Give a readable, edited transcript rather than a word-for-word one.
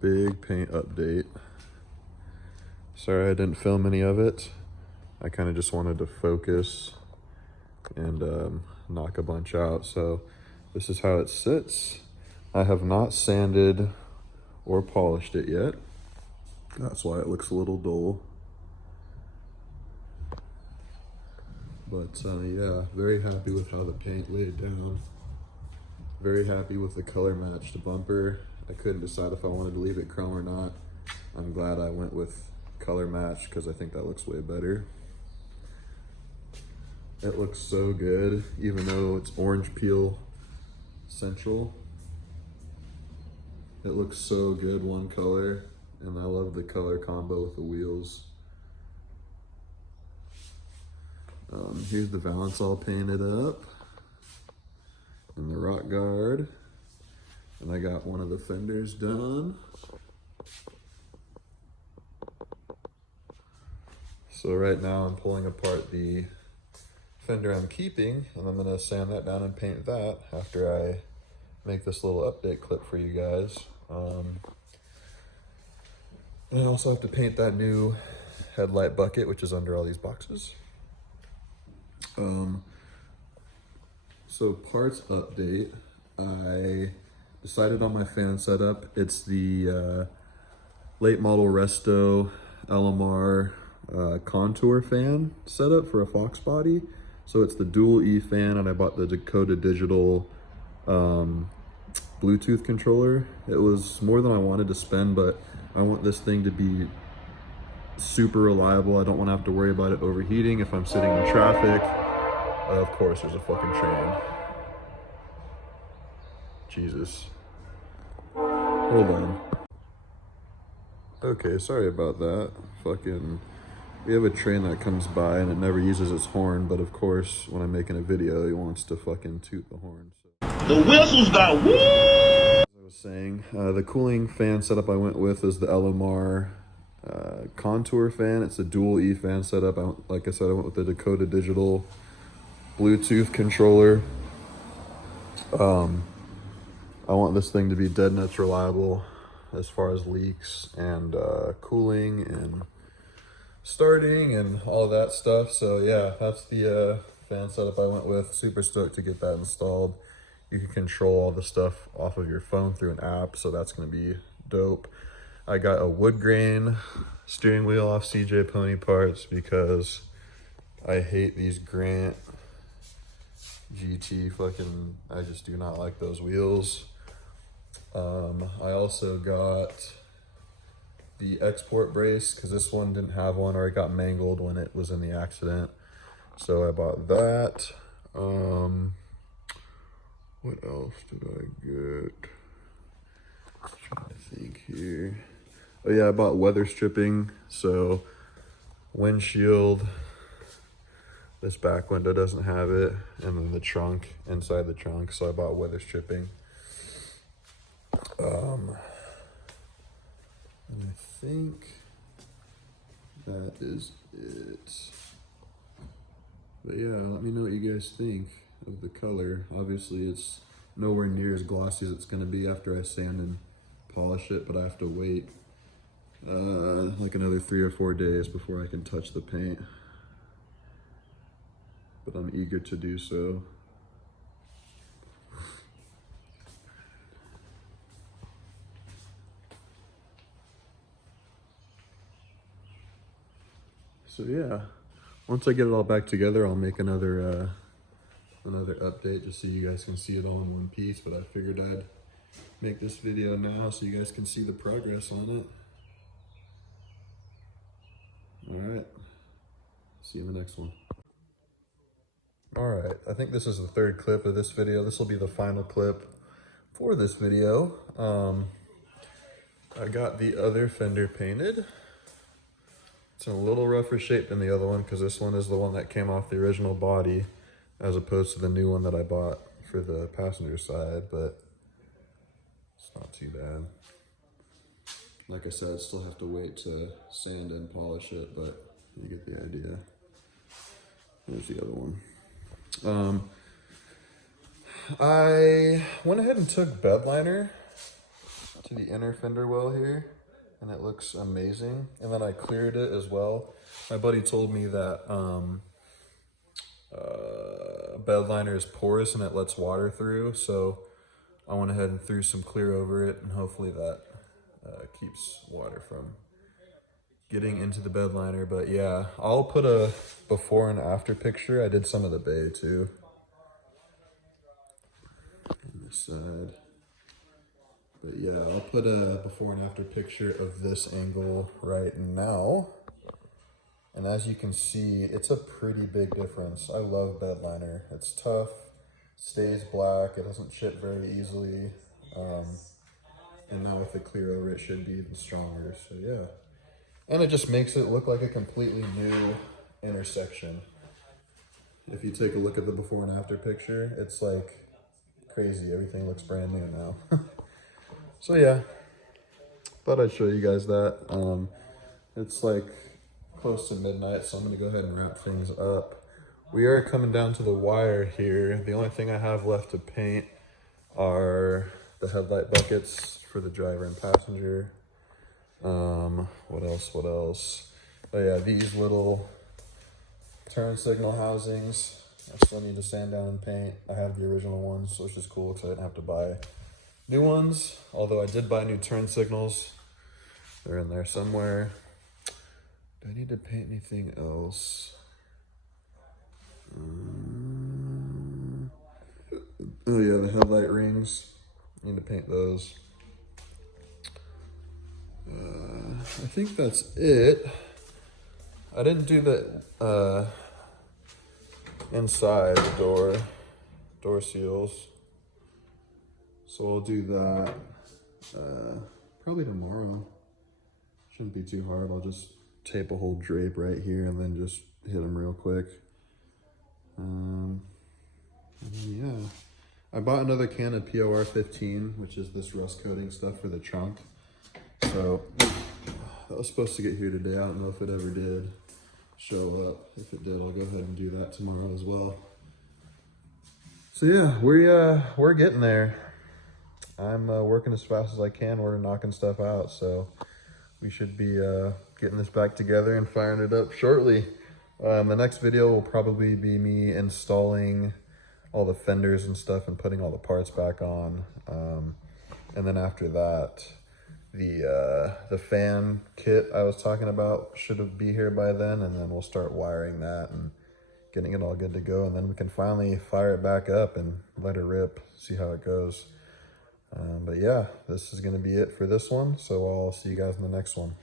Big paint update. Sorry I didn't film any of it. I kind of just wanted to focus and knock a bunch out. So this is how it sits. I have not sanded or polished it yet. That's why it looks a little dull. But yeah, very happy with how the paint laid down. Very happy with the color matched bumper. I couldn't decide if I wanted to leave it chrome or not. I'm glad I went with color match because I think that looks way better. It looks so good, even though it's orange peel central. It looks so good one color, and I love the color combo with the wheels. Here's the valance all painted up, and the rock guard, and I got one of the fenders done. So right now I'm pulling apart the fender I'm keeping, and I'm gonna sand that down and paint that after I make this little update clip for you guys. And I also have to paint that new headlight bucket, which is under all these boxes. So parts update, I decided on my fan setup. It's the late model Resto LMR contour fan setup for a Fox body. So it's the dual E fan, and I bought the Dakota Digital Bluetooth controller. It was more than I wanted to spend, but I want this thing to be super reliable. I don't want to have to worry about it overheating if I'm sitting in traffic. Of course, there's a fucking train. Jesus. Hold on. Okay, sorry about that. Fucking, we have a train that comes by and it never uses its horn, but of course, when I'm making a video, he wants to fucking toot the horn. So. The whistles got woo! As I was saying, the cooling fan setup I went with is the LMR contour fan. It's a dual E fan setup. Like I said, I went with the Dakota Digital Bluetooth controller. I want this thing to be dead nuts reliable as far as leaks and cooling and starting and all that stuff. So yeah, that's the fan setup I went with. Super stoked to get that installed. You can control all the stuff off of your phone through an app, so that's gonna be dope. I got a wood grain steering wheel off CJ Pony Parts because I hate these Grant GT fucking, I just do not like those wheels. I also got the export brace because this one didn't have one, or it got mangled when it was in the accident. So I bought that. What else did I get? Trying to think here. Oh yeah, I bought weather stripping. So windshield, this back window doesn't have it, and then the trunk, inside the trunk, so I bought weather stripping. And I think that is it. But yeah, let me know what you guys think of the color. Obviously it's nowhere near as glossy as it's gonna be after I sand and polish it, but I have to wait like another 3 or 4 days before I can touch the paint. But I'm eager to do so. So yeah, once I get it all back together, I'll make another update just so you guys can see it all in one piece. But I figured I'd make this video now so you guys can see the progress on it. All right, see you in the next one. All right, I think this is the third clip of this video. This will be the final clip for this video. I got the other fender painted. It's in a little rougher shape than the other one because this one is the one that came off the original body as opposed to the new one that I bought for the passenger side, but it's not too bad. Like I said, I still have to wait to sand and polish it, but you get the idea. There's the other one. I went ahead and took bed liner to the inner fender well here, and it looks amazing. And then I cleared it as well. My buddy told me that bed liner is porous and it lets water through, so I went ahead and threw some clear over it, and hopefully that keeps water from getting into the bed liner. But yeah, I'll put a before and after picture. I did some of the bay too. On this side. But yeah, I'll put a before and after picture of this angle right now. And as you can see, it's a pretty big difference. I love bed liner. It's tough, stays black, it doesn't chip very easily. And now with the clear over, it should be even stronger, so yeah. And it just makes it look like a completely new intersection. If you take a look at the before and after picture, it's like crazy. Everything looks brand new now. So yeah, thought I'd show you guys that. It's like close to midnight, so I'm gonna go ahead and wrap things up. We are coming down to the wire here. The only thing I have left to paint are the headlight buckets for the driver and passenger. What else? Oh yeah, these little turn signal housings. I still need to sand down and paint. I have the original ones, which is cool because I didn't have to buy new ones. Although I did buy new turn signals. They're in there somewhere. Do I need to paint anything else? Oh yeah, the headlight rings. Need to paint those. I think that's it. I didn't do the inside the door seals, so I'll do that probably tomorrow. Shouldn't be too hard. I'll just tape a whole drape right here and then just hit them real quick. And yeah, I bought another can of POR 15, which is this rust coating stuff for the trunk. So that was supposed to get here today. I don't know if it ever did show up. If it did, I'll go ahead and do that tomorrow as well. So yeah, we're getting there. I'm working as fast as I can. We're knocking stuff out, so we should be getting this back together and firing it up shortly. The next video will probably be me installing all the fenders and stuff and putting all the parts back on. And then after that, the fan kit I was talking about should be here by then, and then we'll start wiring that and getting it all good to go, and then we can finally fire it back up and let it rip, see how it goes. But yeah, this is going to be it for this one, so I'll see you guys in the next one.